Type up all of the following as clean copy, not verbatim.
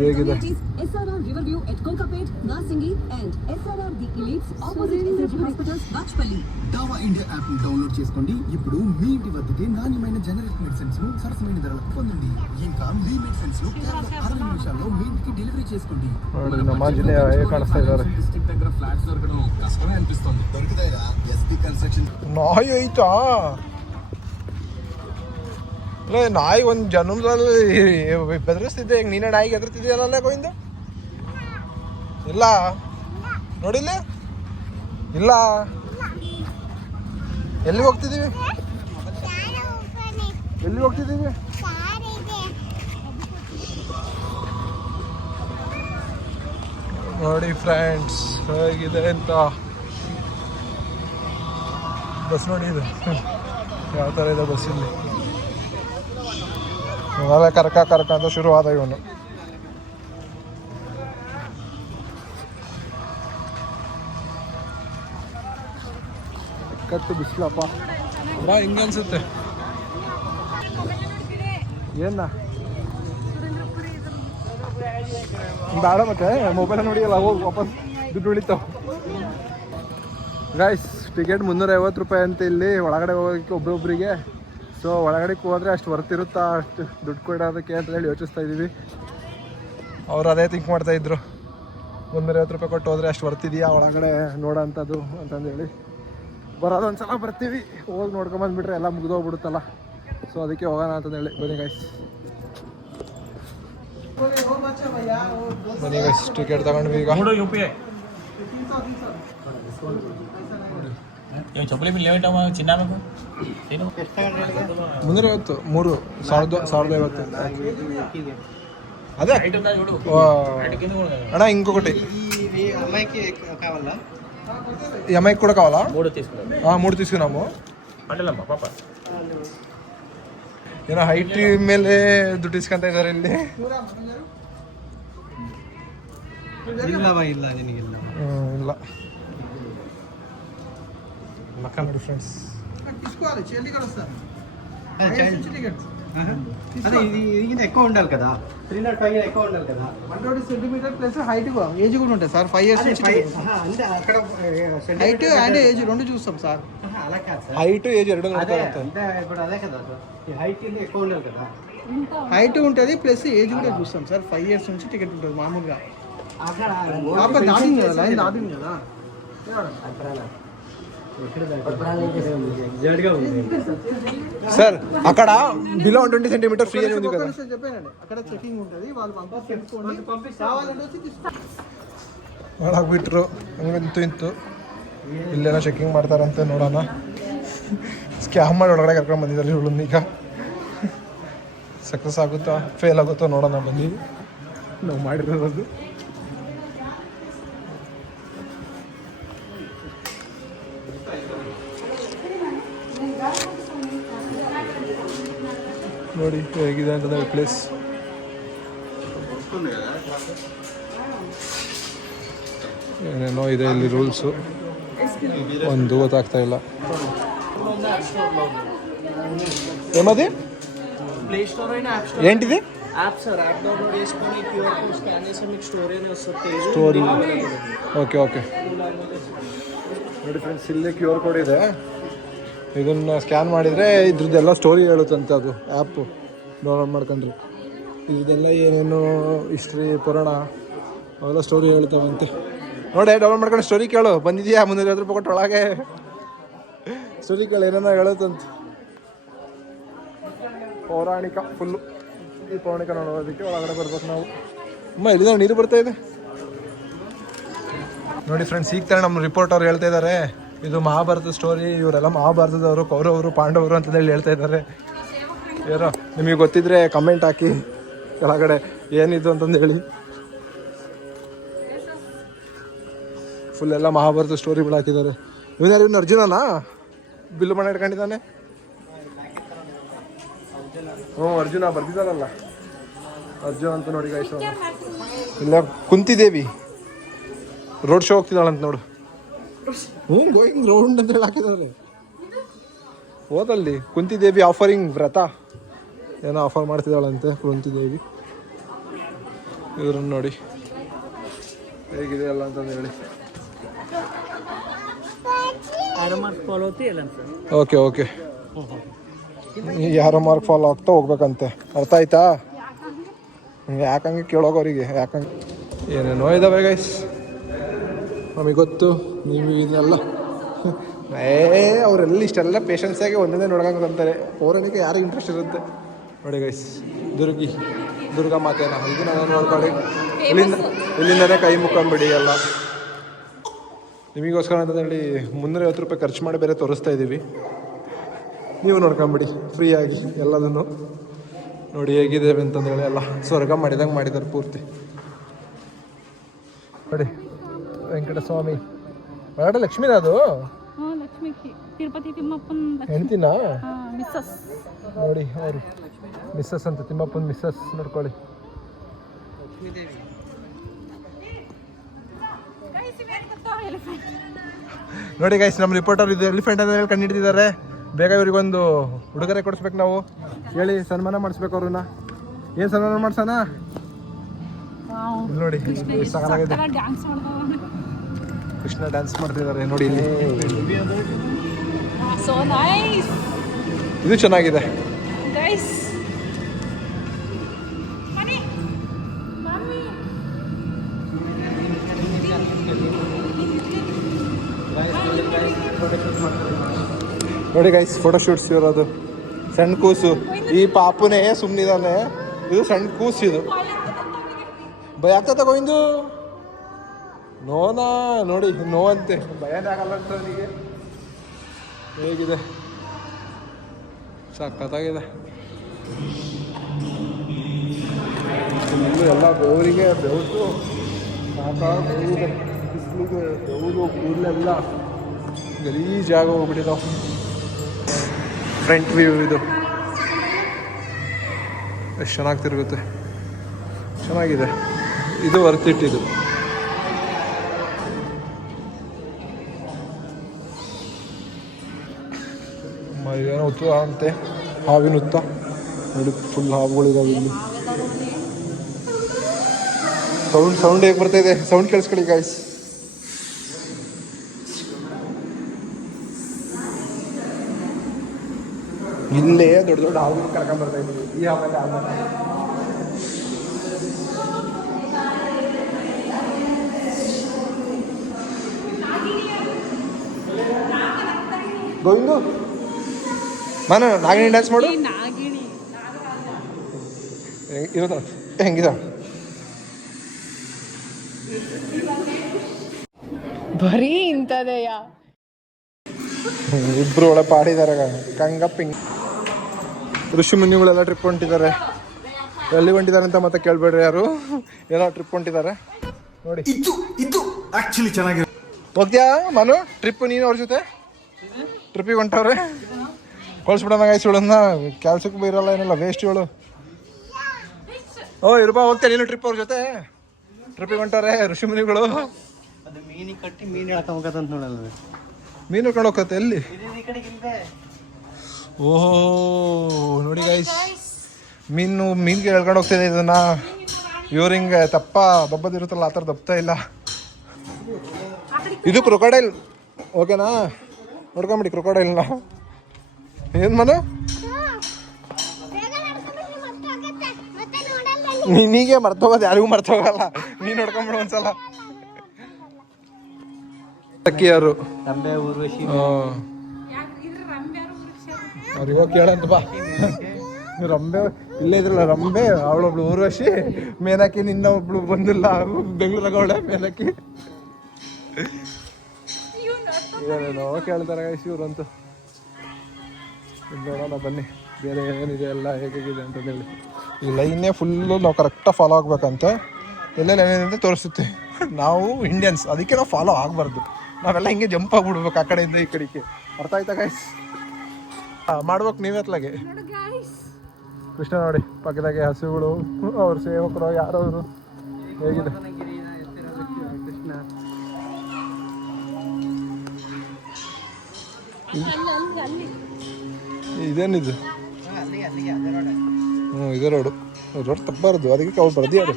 ಹೇಗಿದೆ? SRR Riverview at Kokapet, Nasingi and SRR The Elites opposite SRG Hospitals, Bachpalli. దావా India app ని download చేసుకోండి. ఇప్పుడు మీ ఇంటి వద్దకే నాణ్యమైన జనరిక్ మెడిసిన్స్ ను సరసమైన ధరలకు పొందండి. ఇంకా మీ మెడిసిన్స్ ను కేవలం 60 నిమిషాల్లో మీ ఇంటికి డెలివరీ చేసుకోండి. నమాజినే కాಣಿಸ್ತಾ ಇದ್ದಾರೆ. డిస్ట్రిక్ట్ దగ్గర ఫ్లాట్స్ దొరకడం కష్టమే అనిపిస్తుంది. దొరుకుతాయిరా. ఎస్పీ కన్స్ట్రక్షన్ ನಾಯಿ ಐತಾ? ಇಲ್ಲ ನಾಯಿ ಒಂದು ಜನ್ಮದಲ್ಲಿ ಬೆದರಿಸ್ತಿದ್ದೆ, ಈಗ ನೀನೇ ನಾಯಿಗೆ ಎದುರ್ತಿದ್ದೀಯಲ್ಲ ಗೋವಿಂದ? ಇಲ್ಲ ನೋಡಿಲ್ಲ, ಇಲ್ಲ ಎಲ್ಲಿ ಹೋಗ್ತಿದ್ದೀವಿ? ಎಲ್ಲಿ ಹೋಗ್ತಿದ್ದೀವಿ? ನೋಡಿ ಫ್ರೆಂಡ್ಸ್ ಹೇಗಿದೆ ಅಂತ. ಬಸ್ ನೋಡಿ ಇದು ಯಾವ ಥರ ಇದೆ ಬಸ್ ಇಲ್ಲಿ. ನಾಳೆ ಕರ್ಕ ಅಂತ ಶುರುವಾದ ಇವನು. ಕಟ್ಟು ಬಿಸಿಲಪ್ಪ ಬಾ, ಹಿಂಗೆ ಅನ್ಸುತ್ತೆ. ಏನ ಬೇಡ, ಮತ್ತೆ ಮೊಬೈಲ್ ನೋಡಿಯಲ್ಲ, ಹೋಗಿ ವಾಪಸ್ ದುಡ್ಡು ಉಳಿತಾವ. ಗೈಸ್, ಟಿಕೆಟ್ 350 ರೂಪಾಯಿ ಅಂತ ಇಲ್ಲಿ ಒಳಗಡೆ ಹೋಗೋಕ್ಕೆ ಒಬ್ಬೊಬ್ಬರಿಗೆ. ಸೊ ಒಳಗಡೆಗೆ ಹೋದರೆ ಅಷ್ಟು ವರ್ತಿರುತ್ತಾ, ಅಷ್ಟು ದುಡ್ಡು ಕೊಡೋದಕ್ಕೆ ಅಂತ ಹೇಳಿ ಯೋಚಿಸ್ತಾ ಇದ್ದೀವಿ. ಅವ್ರು ಅದೇ ಥಿಂಕ್ ಮಾಡ್ತಾಯಿದ್ರು, 350 ರೂಪಾಯಿ ಕೊಟ್ಟು ಹೋದರೆ ಅಷ್ಟು ವರ್ತಿದೆಯಾ ಒಳಗಡೆ ನೋಡೋಂಥದ್ದು ಅಂತಂದೇಳಿ. ಬರೋದೊಂದ್ಸಲ ಬರ್ತೀವಿ, ಹೋಗಿ ನೋಡ್ಕೊಂಬಂದುಬಿಟ್ರೆ ಎಲ್ಲ ಮುಗಿದೋಗ್ಬಿಡುತ್ತಲ್ಲ. ಸೊ ಅದಕ್ಕೆ ಹೋಗೋಣ ಅಂತಂದೇಳಿ. ಬನ್ನಿ ಗೈಸ್, ಬನ್ನಿ ಗೈಸ್, ಟಿಕೆಟ್ ತಗೊಂಡ್ವಿ ಈಗ. ಚಪ್ಪಲಿ ಬಿಲ್ ಲೇಟ್ ಚಿನ್ನ ಬೇಕು 350, 1050 అదే అన్నా. ఇంకొకటి ఈ అమ్మాయికి కూడా కావాలా? 3 తీసుకున్నాము. ಏನೋ ಹೈಟ್ ಮೇಲೆ ದುಡ್ಡು ಇಸ್ಕೊಂತ ಇದ್ದಾರೆ ಇಲ್ಲಿ. ಇಲ್ಲ లక్క ನೋಡಿ ఫ్రెండ్స్. అదే ఇది ఎక్కువ ఉండాలి కదా, 305 ఎక్కువ ఉండాలి కదా. 120 సెంటీమీటర్ ప్లస్ హైట్ ఏజ్ కూడా ఉంటుంది సార్. 5 ఇయర్స్ నుంచి అంటే అక్కడ హైట్ అండ్ ఏజ్ రెండు చూస్తాం సార్. అలా కాదు సార్, హైట్ ఏజ్ రెండు ఉంటాయి. అంటే ఇప్పుడు అదే కదా సార్, ఈ హైట్ ఎక్కువ ఉండాలి కదా. హైట్ ఉంటుంది ప్లస్ ఏజ్ కూడా చూస్తాం సార్. 5 ఇయర్స్ నుంచి టికెట్ ఉంటుంది మామూలుగా. అక్కడ దాటింది కదా, లైన్ దాటింది కదా. సార్ అక్కడ బిలో 120 సెంటీమీటర్ ఫ్రీ అని ఉంది కదా. చెప్పానండి, అక్కడ చెకింగ్ ఉంటుంది, వాళ్ళు ಬಿಟ್ರು ಇಂತು ಇಲ್ಲೇನೋ ಚೆಕಿಂಗ್ ಮಾಡ್ತಾರಂತೆ. ನೋಡೋಣ, ಸ್ಕ್ಯಾಮ್ ಮಾಡಿ ಒಳಗಡೆ ಕರ್ಕೊಂಡು ಬಂದಿದ್ದಾರೆ ಇವಳನ್ನ. ಈಗ ಸಕ್ಸಸ್ ಆಗುತ್ತಾ ಫೇಲ್ ಆಗುತ್ತೋ ನೋಡೋಣ. ಬಂದು ನಾವು ಮಾಡಿರೋದು ನೋಡಿ ಹೇಗಿದೆ ಅಂತಂದ್ರೆ ಪ್ಲೇಸ್. ಏನೇನೋ ಇದೆ ಇಲ್ಲಿ ರೂಲ್ಸು, ಒಂದು ಗೊತ್ತಾಗ್ತಾ ಇಲ್ಲ. ఏమది ఏంటిది? స్టోరీ. Okay okay. ನೋಡಿ ಫ್ರೆಂಡ್ಸ್, ಇಲ್ಲೇ QR ಕೋಡ್ ಇದೆ. ಇದನ್ನು ಸ್ಕ್ಯಾನ್ ಮಾಡಿದರೆ ಇದ್ರದ್ದೆಲ್ಲ ಸ್ಟೋರಿ ಹೇಳುತ್ತಂತೆ. ಅದು ಆ್ಯಪು ಡೌನ್ಲೋಡ್ ಮಾಡ್ಕೊಂಡ್ರೆ ಇದೆಲ್ಲ ಏನೇನು ಹಿಸ್ಟ್ರಿ, ಪುರಾಣ ಅವೆಲ್ಲ ಸ್ಟೋರಿ ಹೇಳ್ತಾವಂತೆ. ನೋಡಿ, ಡೌನ್ಲೋಡ್ ಮಾಡ್ಕೊಂಡು ಸ್ಟೋರಿ ಕೇಳು. ಬಂದಿದೆಯಾ 350 ರೂಪಾಯಿ ಕೊಟ್ಟು ಒಳಗೆ ಸ್ಟೋರಿ ಕೇಳು, ಏನೇನೋ ಹೇಳುತ್ತಂತೆ. ಪೌರಾಣಿಕ ಫುಲ್ಲು. ಈ ಪೌರಾಣಿಕ ನೋಡೋದಕ್ಕೆ ಒಳಗಡೆ ಬರ್ಬೇಕು ನಾವು. ಇಲ್ಲಿಂದ ನೀರು ಬರ್ತಾ ಇದೆ ನೋಡಿ ಫ್ರೆಂಡ್ಸ್. ಈಗ ತಾನೇ ನಮ್ಮ ರಿಪೋರ್ಟರ್ ಹೇಳ್ತಾ ಇದ್ದಾರೆ, ಇದು ಮಹಾಭಾರತ ಸ್ಟೋರಿ, ಇವರೆಲ್ಲ ಮಹಾಭಾರತದವರು, ಕೌರವರು, ಪಾಂಡವರು ಅಂತಂದೇಳಿ ಹೇಳ್ತಾ ಇದ್ದಾರೆ. ಏನೋ ನಿಮಗೆ ಗೊತ್ತಿದ್ರೆ ಕಮೆಂಟ್ ಹಾಕಿ ಕೆಳಗಡೆ ಏನಿದು ಅಂತಂದು ಹೇಳಿ. ಫುಲ್ ಎಲ್ಲ ಮಹಾಭಾರತ ಸ್ಟೋರಿಗಳು ಹಾಕಿದ್ದಾರೆ. ಇವನು ಅರ್ಜುನನಾ ಬಿಲ್ಲು ಮನೆ ಇಟ್ಕೊಂಡಿದ್ದಾನೆ? ಅರ್ಜುನ ಬರ್ದಿದ್ದಾನಲ್ಲ, ಅರ್ಜುನ್ ಅಂತ ನೋಡಿ ಗೈಸ್. ಇಲ್ಲ ಕುಂತಿದೇವಿ ರೋಡ್ ಶೋ ಹೋಗ್ತಿದ್ದಾಳಂತ ನೋಡು. ಗೋಯಿಂಗ್ ರೌಂಡ್ ಅಂತ ಹೇಳಿ ಹಾಕಿದ್ದಾರೆ. ಹೋದಲ್ಲಿ ಕುಂತಿದೇವಿ ಆಫರಿಂಗ್ ವ್ರತ ಏನೋ ಆಫರ್ ಮಾಡ್ತಿದ್ದಾಳಂತೆ ಕುಂತಿದೇವಿ. ಇದ್ರನ್ನ ನೋಡಿ ಹೇಗಿದೆ ಅಲ್ಲ ಅಂತಂದು ಹೇಳಿ. ಓಕೆ ಓಕೆ, ಯಾರೋ ಮಾರ್ಕ್ ಫಾಲೋ ಆಗ್ತಾ ಹೋಗ್ಬೇಕಂತೆ, ಅರ್ಥ ಆಯ್ತಾ? ಯಾಕಂಗೆ ಕೇಳೋಗೋರಿಗೆ ಯಾಕಂಗೆ ಏನೇನೋ ಇದ್ದಾವೆ ಗೈಸ್, ನಮಗೆ ಗೊತ್ತು. ನೀವು ಇದೆಲ್ಲ ಅವರೆಲ್ಲ ಇಷ್ಟೆಲ್ಲ ಪೇಷನ್ಸಾಗಿ ಒಂದೊಂದೇ ನೋಡ್ಕೊಂತಾರೆ. ಪೌರಾಣಿಕ ಯಾರಿಗೆ ಇಂಟ್ರೆಸ್ಟ್ ಇರುತ್ತೆ ನೋಡಿ ಗೈಸ್. ದುರ್ಗಾ ಮಾತೆನ ಇದನ್ನ ನೋಡ್ಕೊಳ್ಳಿ. ಇಲ್ಲಿಂದನೇ ಕೈ ಮುಕ್ಕೊಂಬಿಡಿ ಎಲ್ಲ. ನಿಮಗೋಸ್ಕರ ಅಂತಂದೇಳಿ 350 ರೂಪಾಯಿ ಖರ್ಚು ಮಾಡಿ ಬೇರೆ ತೋರಿಸ್ತಾ ಇದ್ದೀವಿ. ನೀವು ನೋಡ್ಕೊಂಬಿಡಿ ಫ್ರೀಯಾಗಿ ಎಲ್ಲದನ್ನು ನೋಡಿ ಹೇಗಿದ್ದೇವೆ ಅಂತಂದೇಳಿ. ಎಲ್ಲ ಸ್ವರ್ಗ ಮಾಡಿದಂಗೆ ಮಾಡಿದ್ದಾರೆ ಪೂರ್ತಿ ನೋಡಿ. ವೆಂಕಟಸ್ವಾಮಿ ಹೊರಟ ಲಕ್ಷ್ಮೀನ ಅದು ತಿರುಪತಿ ತಿಮ್ಮಪ್ಪನ ಹೆಣ್ತಿನಾ ಮಿಸ್ಸಸ್ ನೋಡಿ. ಅವರು ಮಿಸ್ಸಸ್ ಅಂತ, ತಿಮ್ಮಪ್ಪನ ಮಿಸ್ಸಸ್ ನೋಡ್ಕೊಳ್ಳಿ. ನೋಡಿ ಗೈಸ್, ನಮ್ಮ ರಿಪೋರ್ಟರ್ ಇದು ಎಲಿಫೆಂಟ್ ಅಂತ ಹೇಳಿ ಕಂಡುಹಿಡಿದಿದ್ದಾರೆ. ಬೇಗ ಇವರಿಗೊಂದು ಉಡುಗೊರೆ ಕೊಡಿಸ್ಬೇಕು ನಾವು. ಹೇಳಿ, ಸನ್ಮಾನ ಮಾಡಿಸ್ಬೇಕು ಅವ್ರನ್ನ. ಏನು ಸನ್ಮಾನ ಮಾಡ್ಸೋಣ? ನೋಡಿ ಸಾಕಾಗಿದೆ. ಕೃಷ್ಣ ಡ್ಯಾನ್ಸ್ ಮಾಡ್ತಿದ್ದಾರೆ ನೋಡಿ ಇಲ್ಲಿ. ಸೋ ನೈಸ್ ಇದು ಚೆನ್ನಾಗಿದೆ ಗೈಸ್. ಮಮ್ಮಿ ಮಮ್ಮಿ ನೋಡಿ ಗೈಸ್, ಫೋಟೋ ಶೂಟ್ಸ್ ಇರೋದು. ಸಣ್ಣ ಕೂಸು, ಈ ಪಾಪುನೇ ಸುಮ್ಮನಿದ್ದಾನೆ. ಇದು ಸಣ್ಣ ಕೂಸು, ಇದು ಭಯ ಆಗ್ತದೆ ಗೋವಿಂದು. ನೋನಾ ನೋಡಿ, ನೋವಂತೆ, ಭಯನೇ ಆಗಲ್ಲ ಅಂತ ಅವನಿಗೆ. ಹೇಗಿದೆ, ಸಖತ್ತಾಗಿದೆ. ಎಲ್ಲ ಬೆವರಿಗೆ ಬೆವತು ಸಾಕಾಗಿ ಬಿಸಿಲಿಗೆ ಬೆವರು ಕೂದಲೆಲ್ಲ ಗಲೀಜಾಗ ಹೋಗ್ಬಿಟ್ಟಿದ್ದಾವೆ. ಫ್ರಂಟ್ ವ್ಯೂ ಇದು ಎಷ್ಟು ಚೆನ್ನಾಗಿ ತಿರುಗುತ್ತೆ, ಚೆನ್ನಾಗಿದೆ. ಇದು ವರ್ತಿಟ್. ಇದು ಏನೋ ಹುತ್ತ ಅಂತೆ, ಹಾವಿನ ಹುತ್ತ ನೋಡಿ. ಫುಲ್ ಹಾವುಗಳಿದಾವೆ ಇಲ್ಲಿ. ಸೌಂಡ್ ಹೇಗೆ ಬರ್ತಾ ಇದೆ? ಸೌಂಡ್ ಕೇಳಿಸ್ಕೊಳ್ಳಿ ಗಾಯ್ಸ್. ಇಲ್ಲೇ ದೊಡ್ಡ ದೊಡ್ಡ ಹಾವು ಕರ್ಕೊಂಡ್ ಬರ್ತಾ ಇದ್ದೀವಿ. ಈ ಹಾವಲ್ಲಿ ಹಾವು ಗೋವಿಂದು ನಾನು ನಾಗಿಣಿ ಡ್ಯಾನ್ಸ್ ಮಾಡು. ಇರೋದ ಹೆಂಗಿದ? ಬರೀ ಇಂಥದೆಯ. ಇಬ್ರು ಒಳ್ಳೆ ಪಾಡಿದ್ದಾರೆ. ಕಂಗಪ್ಪಿಂಗ್ ಋಷಿ ಮುನಿಗಳೆಲ್ಲ ಟ್ರಿಪ್ ಹೊಂಟಿದ್ದಾರೆ. ಎಲ್ಲಿ ಹೊಂಟಿದ್ದಾರೆ ಅಂತ ಮತ್ತೆ ಕೇಳ್ಬೇಡ್ರಿ ಯಾರು. ಏನೋ ಟ್ರಿಪ್ ಹೊಂಟಿದ್ದಾರೆ ನೋಡಿ. ಇದು ಆಕ್ಚುಲಿ ಚೆನ್ನಾಗಿದೆ. ಹೋಗ್ತೀಯಾ ಮನು ಟ್ರಿಪ್? ನೀನು ಅವ್ರ ಜೊತೆ ಟ್ರಿಪ್ಪಿಗೆ ಹೊಂಟವ್ರೆ. ಕಳ್ಸ್ಬಿಡೋಣ ಗಾಯ್ಸುಳನ್ನ, ಕೆಲ್ಸಕ್ಕೆ ಬೈರಲ್ಲ ಏನಿಲ್ಲ, ವೇಸ್ಟ್ ಇವಳು. ಓ ಇರುಬಾ, ಹೋಗ್ತಾ ನೀನು ಟ್ರಿಪ್ ಅವ್ರ ಜೊತೆ? ಟ್ರಿಪ್ಪಿಗೆ ಹೊಂಟವ್ರೆ ಋಷಿ ಮುನಿಗಳು. ಮೀನಿಗೆ ಕಟ್ಟಿ ಮೀನು ಹೇಳ್ಕೊಂಬಕಂತ ನೋಡಲ್ಲ. ಮೀನು ಹಿಡ್ಕೊಂಡು ಹೋಗತ್ತೆ ಎಲ್ಲಿ? ಓಹೋ ನೋಡಿ ಗೈಸ್, ಮೀನ್ಗೆ ಹೇಳ್ಕೊಂಡು ಹೋಗ್ತಿದೆ ಇದನ್ನ. ಇವ್ರು ಹಿಂಗೆ ತಪ್ಪ ದಬ್ಬದಿರುತ್ತಲ್ಲ, ಆ ಥರ ದಬ್ತಾ ಇಲ್ಲ. ಇದು ಕ್ರೊಕೊಡೈಲ್, ಓಕೆನಾ? ನೋಡ್ಕೊಂಬಿಡಿ ಕ್ರೊಕೊಡೈಲ್ನ. ಏನು ಮನು ನೀಗೆ ಮರ್ತೋಗೋದು, ಯಾರಿಗೂ ಮರ್ತೋಗಲ್ಲ. ನೀನು ನೋಡ್ಕೊಂಬಿಡು ಒಂದ್ಸಲ. ಅಕ್ಕಿಯಾರು ರಂಬೆ ಊರ್ವಶಿ ಅವ್ರಿಗೆ ಹೋಗಿ ಕೇಳಂತ ಬಾ. ರಂಬೆ ಇಲ್ಲೇ ಇದ್ರಲ್ಲ ರಂಬೆ, ಅವಳೊಬ್ಳು ಊರ್ವಶಿ, ಮೇನಕಿ ನಿನ್ನ ಒಬ್ಳು ಬಂದಿಲ್ಲ ಬೆಂಗಳೂರಾಗ ಅವಳೆ ಮೇನಕಿ. ಏನೇನೋ ಕೇಳ್ತಾರೆ ಇವ್ರಂತೂ. ನೋಡೋಣ ಬನ್ನಿ ಬೇರೆ ಏನಿದೆ ಎಲ್ಲ ಹೇಗಿದೆ ಅಂತಂದೇಳಿ. ಈ ಲೈನ್ನೇ ಫುಲ್ಲು ನಾವು ಕರೆಕ್ಟಾಗಿ ಫಾಲೋ ಆಗ್ಬೇಕಂತೆ. ಎಲ್ಲೆಲ್ಲ ಏನೇನಿದೆ ತೋರಿಸುತ್ತೆ. ನಾವು ಇಂಡಿಯನ್ಸ್, ಅದಕ್ಕೆ ನಾವು ಫಾಲೋ ಆಗಬಾರ್ದು. ನಾವೆಲ್ಲ ಹಿಂಗೆ ಜಂಪ್ ಆಗಿಬಿಡ್ಬೇಕು ಆ ಕಡೆಯಿಂದ ಈ ಕಡೆಗೆ. ಅರ್ಥ ಆಯ್ತಾ ಗೈಸ್? ಮಾಡ್ಬೇಕು ನೀವೇ ಅತ್ಲಾಗೆ. ಕೃಷ್ಣ ನೋಡಿ ಪಕ್ಕದಾಗೆ ಹಸುಗಳು, ಅವ್ರ ಸೇವಕರು ಯಾರವರು. ಹೇಗಿದೆ ಕೃಷ್ಣ? ಇದೇನಿದು? ಅಲ್ಲಿಗೆ ಅದೇ ರೋಡ್. ಇದೇ ರೋಡು. ರೋಡ್ ತಪ್ಪಾರದು, ಅದಕ್ಕೆ ಅವ್ರು ಬರ್ದಿಯಾರು.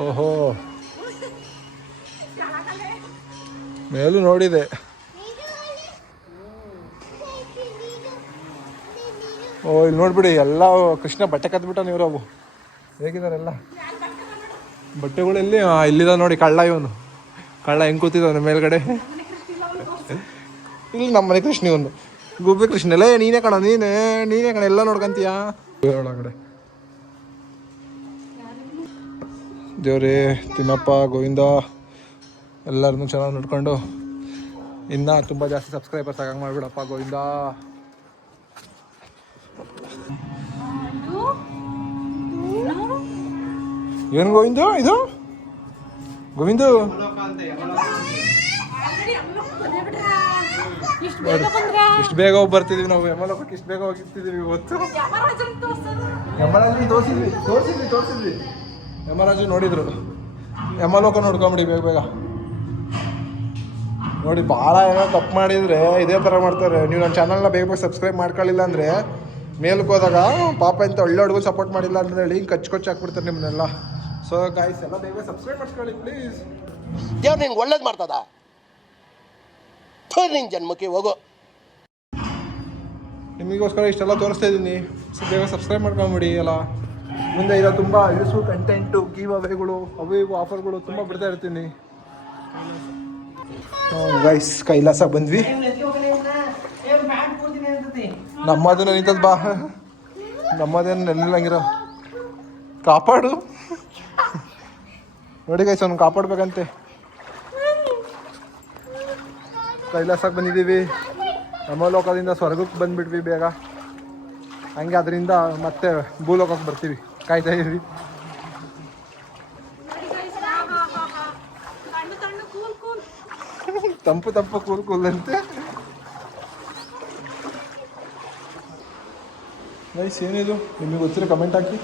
ಓಹೋ ಮೇಲೂ ನೋಡಿದೆ. ಓ ಇಲ್ಲಿ ನೋಡ್ಬಿಡಿ ಎಲ್ಲ ಕೃಷ್ಣ ಬಟ್ಟೆ ಕದ್ಬಿಟ್ಟ ನೀವು ಅವು ಹೇಗಿದ್ದಾರೆ ಎಲ್ಲ ಬಟ್ಟೆಗಳೆಲ್ಲಿ ಇಲ್ಲಿದ ನೋಡಿ ಕಳ್ಳ ಇವನು ಕಳ್ಳ ಹೆಂಗೆ ಕೂತಿದ್ದವನು ಮೇಲ್ಗಡೆ. ಇಲ್ಲಿ ನಮ್ಮ ಮನೆ ಕೃಷ್ಣ ಇವನು ಗುಬ್ಬಿ ಕೃಷ್ಣ ಎಲ್ಲ ನೀನೇ ಕಣ ನೀನೇ ಕಣ ಎಲ್ಲ ನೋಡ್ಕೊಂತೀಯಾ ಒಳಗಡೆ. ದೇವ್ರೇ ತಿಮ್ಮಪ್ಪ ಗೋವಿಂದ ಎಲ್ಲರನ್ನೂ ಚೆನ್ನಾಗಿ ನೋಡ್ಕೊಂಡು ಇನ್ನೂ ತುಂಬ ಜಾಸ್ತಿ ಸಬ್ಸ್ಕ್ರೈಬರ್ಸ್ ಆಗಂಗೆ ಮಾಡಿಬಿಡಪ್ಪ ಗೋವಿಂದ. ಏನು ಗೋವಿಂದು ಇದು ಗೋವಿಂದು ಇಷ್ಟು ಬೇಗ ಹೋಗಿ ಬರ್ತಿದೀವಿ ನಾವು ಯಮಲೋಕಕ್ಕೆ. ಇಷ್ಟು ಬೇಗ ಹೋಗಿರ್ತಿದೀವಿ ಇವತ್ತು. ಯಮರಾಜು ತೋರಿಸಿದ್ವಿ ಯಮರಾಜು ನೋಡಿದ್ರು. ಯಮಲೋಕ ನೋಡ್ಕೊಂಬಿಡಿ ಬೇಗ ಬೇಗ ನೋಡಿ. ಭಾಳ ಏನೋ ತಪ್ಪು ಮಾಡಿದರೆ ಇದೇ ಥರ ಮಾಡ್ತಾರೆ. ನೀವು ನನ್ನ ಚಾನಲ್ನ ಬೇಗ ಬೇಗ ಸಬ್ಸ್ಕ್ರೈಬ್ ಮಾಡ್ಕೊಳ್ಳಿಲ್ಲ ಅಂದರೆ ಮೇಲಕ್ಕೆ ಹೋದಾಗ ಪಾಪ ಇಂಥ ಒಳ್ಳೆ ಹುಡುಗರು ಸಪೋರ್ಟ್ ಮಾಡಿಲ್ಲ ಅಂತ ಹೇಳಿ ಹಿಂಗೆ ಕಚ್ಚಿ ಹಾಕ್ಬಿಡ್ತಾರೆ ನಿಮ್ಮನ್ನೆಲ್ಲ. ಸೊ ಗಾಯ್ಸ್ ಎಲ್ಲ ಬೇಗ ಸಬ್ಸ್ಕ್ರೈಬ್ ಮಾಡ್ಕೊಳ್ಳಿ ಪ್ಲೀಸ್. ದೇವ್ರು ನಿಂಗೆ ಒಳ್ಳೇದು ಮಾಡ್ತದ ನಿನ್ನ ಜನ್ಮಕ್ಕೆ ಹೋಗೋ. ನಿಮಗೋಸ್ಕರ ಇಷ್ಟೆಲ್ಲ ತೋರಿಸ್ತಾ ಇದ್ದೀನಿ. ಬೇಗ ಸಬ್ಸ್ಕ್ರೈಬ್ ಮಾಡ್ಕೊಂಬಿಡಿ ಎಲ್ಲ. ಮುಂದೆ ಇರೋ ತುಂಬ ಯೂಸ್ಫುಲ್ ಕಂಟೆಂಟು ಗೀವ್ ಅವೇಗಳು ಅವು ಇವು ಆಫರ್ಗಳು ತುಂಬ ಬಿಡ್ತಾ ಇರ್ತೀನಿ. ಗೈಸ್ ಕೈಲಾಸ ಬಂದ್ವಿ. ನಮ್ಮದನ್ನ ನಿಂತದ್ ಬಾ ನಮ್ಮದೇನು ನೆಲ್ಲಿರಂಗಿರೋ ಕಾಪಾಡು ನೋಡಿ ಗೈಸ್ ಅವ್ನು ಕಾಪಾಡ್ಬೇಕಂತೆ. ಕೈಲಾಸಕ್ಕೆ ಬಂದಿದ್ದೀವಿ. ನಮ್ಮ ಲೋಕದಿಂದ ಸ್ವರ್ಗಕ್ಕೆ ಬಂದುಬಿಟ್ವಿ ಬೇಗ. ಹಂಗೆ ಅದರಿಂದ ಮತ್ತೆ ಭೂಲೋಕಕ್ಕೆ ಬರ್ತೀವಿ. ಕಾಯ್ತಾ ಇದ್ವಿ. ತಂಪು ಕೂಲ್ ಅಂತೆ. ಗೈಸ್ ಏನಿದು ನಿಮಗೆ ಗೊತ್ತಿರೋ ಕಮೆಂಟ್ ಹಾಕಿ.